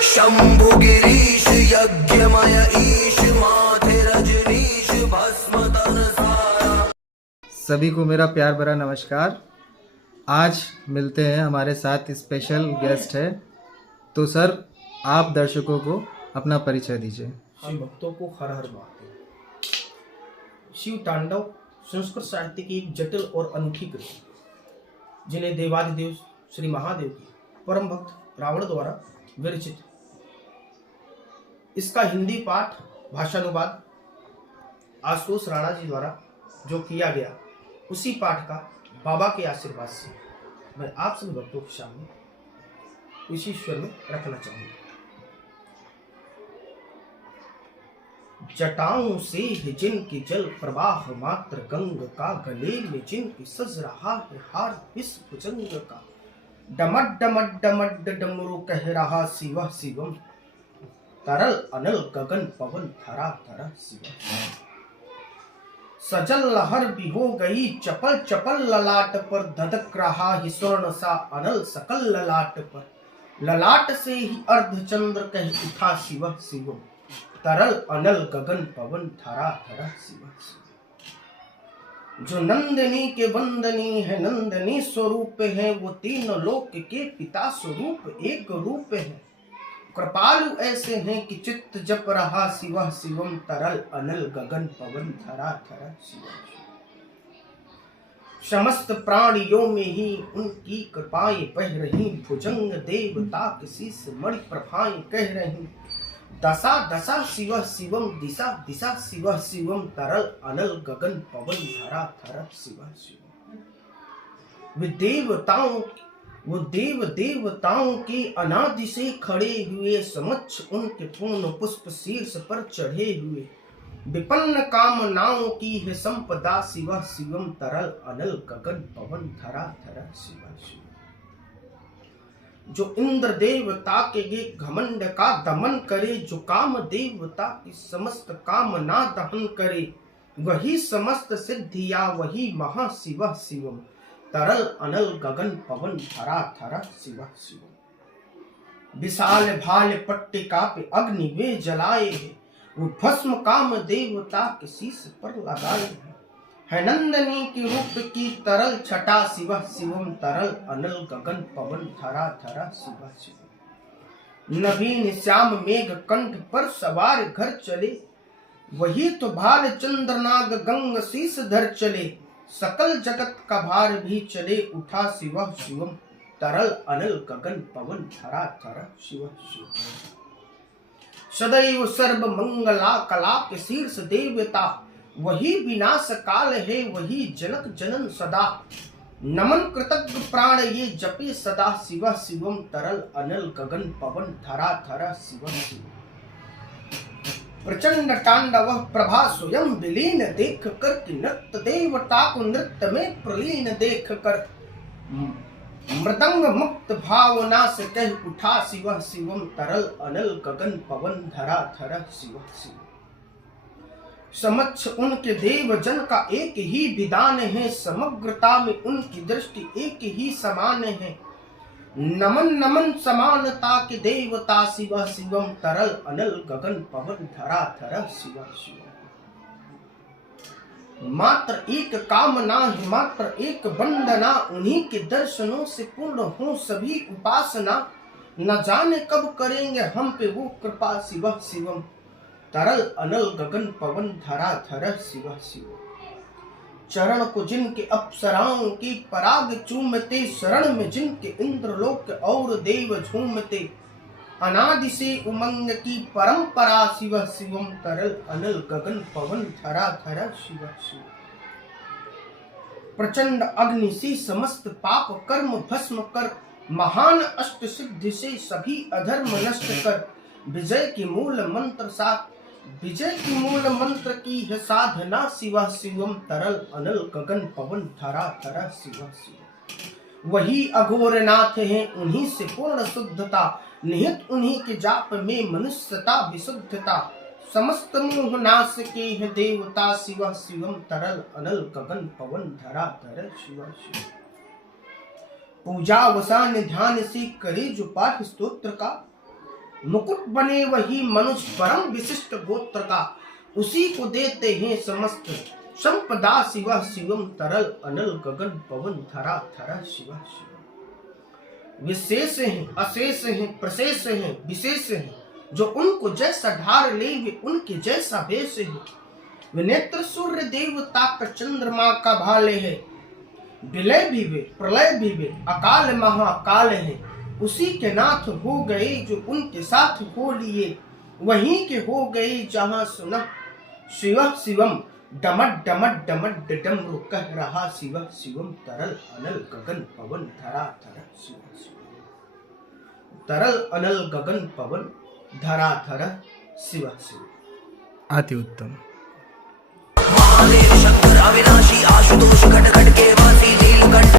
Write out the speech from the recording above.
शंभु गिरीश यज्ञमय ईश माथे रजनीश भस्म तन सारा। सभी को मेरा प्यार भरा नमस्कार। आज मिलते हैं, हमारे साथ स्पेशल गेस्ट है। तो सर, आप दर्शकों को अपना परिचय दीजिए। शिव भक्तों को हर हर महादेव। शिव तांडव संस्कृत साहित्य की एक जटिल और अनूठी कृति, जिन्हें देवादिदेव श्री महादेव की परम भक्त रावण द्वारा विरचित। इसका हिंदी पाठ भाषानुवाद आशुतोष राणा जी द्वारा जो किया गया, उसी पाठ का बाबा के आशीर्वाद से मैं आप सभी भक्तों के सामने इसी ईश्वर में रखना चाहूंगा। जटाओं से है जिनकी जल प्रवाह मात्र गंग का, गले में जिनकी सज रहा है हार विश्व भुजंग का। डमड डमड डमड डमरू कह रहा शिव शिवम, तरल अनल गगन पवन धरा धरा शिव। सजल लहर भी हो गई चपल चपल ललाट पर, धधक रहा ही स्वर्ण सा अनल सकल ललाट पर। ललाट से ही अर्धचंद्र कह उठा शिव शिवम, तरल अनल गगन पवन धरा धरा शिव शिव। जो नंदिनी के वंदनी है, नंदिनी स्वरूप है, वो तीन लोक के पिता स्वरूप एक रूप है। कृपालु ऐसे हैं कि चित्त जप रहा शिव शिवम, तरल अनल गगन पवन धरा धरा शिव शिव। समस्त प्राणियों में ही उनकी कृपाएं बह रही, भुजंग देवता किसी से मणि प्रभाएं कह रही। दशा दशा शिव शिवम, दिशा दिशा शिव शिवम, तरल अनल गगन पवन धरा धरा शिव शिव। वो देव देवताओं के अनादि से खड़े हुए, समक्ष उनके पूर्ण पुष्प शीर्ष पर चढ़े हुए। विपन्न कामनाओं की है संपदा शिव शिवम, तरल अनल गगन पवन धरा धरा शिव शिव। जो इंद्र देवता के ये घमंड का दमन करे, जो काम देवता की समस्त कामना दहन करे, वही समस्त सिद्धिया वही महाशिव शिवम, तरल अनल गगन पवन धरा धरा शिव शिव। विशाल भाल पट्टिका पे अग्नि वे जलाए हैं, वो भस्म काम देवता के शीश पर लगाए हैं। है नंदनी की रूप की तरल छटा शिव शिवम, तरल अनल गगन पवन धरा धरा शिव शिव। नवीन श्याम मेघ कंठ पर सवार घर चले, वही तो भाल चंद्रनाग गंग शीस धर चले। सकल जगत का भार भी चले उठा शिव शिवम, तरल अनल गगन पवन धरा धरा शिव शिव। सदैव सर्व मंगला कला के शीर्ष देवता, वही विनाश काल है वही जनक जनन सदा। नमन कृतज्ञ प्राण ये जपे सदा शिव शिवम, तरल अनल गगन पवन धरा धरा शिव शिव। प्रचंड तांडव प्रभा स्वयं विलीन देख कर, कि नृत्य देवता को नृत्य में प्रलीन देख कर। मृदंग मुक्त भावना से कह उठा शिव शिवम, तरल अनल गगन पवन धरा धरा शिव शिव। समक्ष उनके देव जन का एक ही विधान है, समग्रता में उनकी दृष्टि एक ही समान है। नमन नमन समानता के देवता शिव शिवम, तरल अनल गगन पवन धरा धरा शिव शिव। मात्र एक कामना है मात्र एक वंदना, उन्हीं के दर्शनों से पूर्ण हो सभी उपासना। न जाने कब करेंगे हम पे वो कृपा शिव शिवम, तरल अनल गगन पवन धरा धरा शिव शिव। चरण को जिनके अप्सराओं की पराग चूमते, शरण में जिनके इंद्रलोक और देव झूमते। अनादि से उमंग की परंपरा शिव शिवम, तरल अनल गगन पवन धरा धरा शिव शिव। प्रचंड अग्नि से समस्त पाप कर्म भस्म कर, महान अष्ट सिद्धि से सभी अधर्म नष्ट कर। विजय की मूल मंत्र की है साधना शिव शिवम, तरल अनल गगन पवन धरा धरा शिव शिव। वही अघोर नाथ हैं उन्हीं से पूर्ण शुद्धता, निहित उन्हीं के जाप में मनुष्यता विशुद्धता। समस्त मोह नाश के हैं देवता शिव शिवम, तरल अनल गगन पवन धरा धरा शिव शिव। पूजा वसान ध्यान से करे जो पाठ स्तोत्र का, मुकुट बने वही मनुष्य परम विशिष्ट गोत्र का, उसी को देते हैं समस्त संपदा। शिव शिवम तरल अनल गगन पवन धरा धरा शिव शिव। विशेष हैं, अशेष हैं, प्रशेष हैं, विशेष हैं, जो उनको जैसा ढार ले वे उनके जैसा भेष है। वे नेत्र सूर्य देवता का चंद्रमा का भाले है, विलय भी वे प्रलय भी वे अकाल महाकाल है। उसी के नाथ हो गए जो उनके साथ हो लिए, वहीं के हो गए जहां सुना शिव शिवम। डमट डमट डमट डमरू कह रहा शिव शिवम, तरल अनल गगन पवन धरा धरा शिव शिव। तरल अनल गगन पवन धरा धरा शिव शिव। अति उत्तम। महादेव शंकर अविनाशी आशुतोष खट खट के वासी नीलकंठ।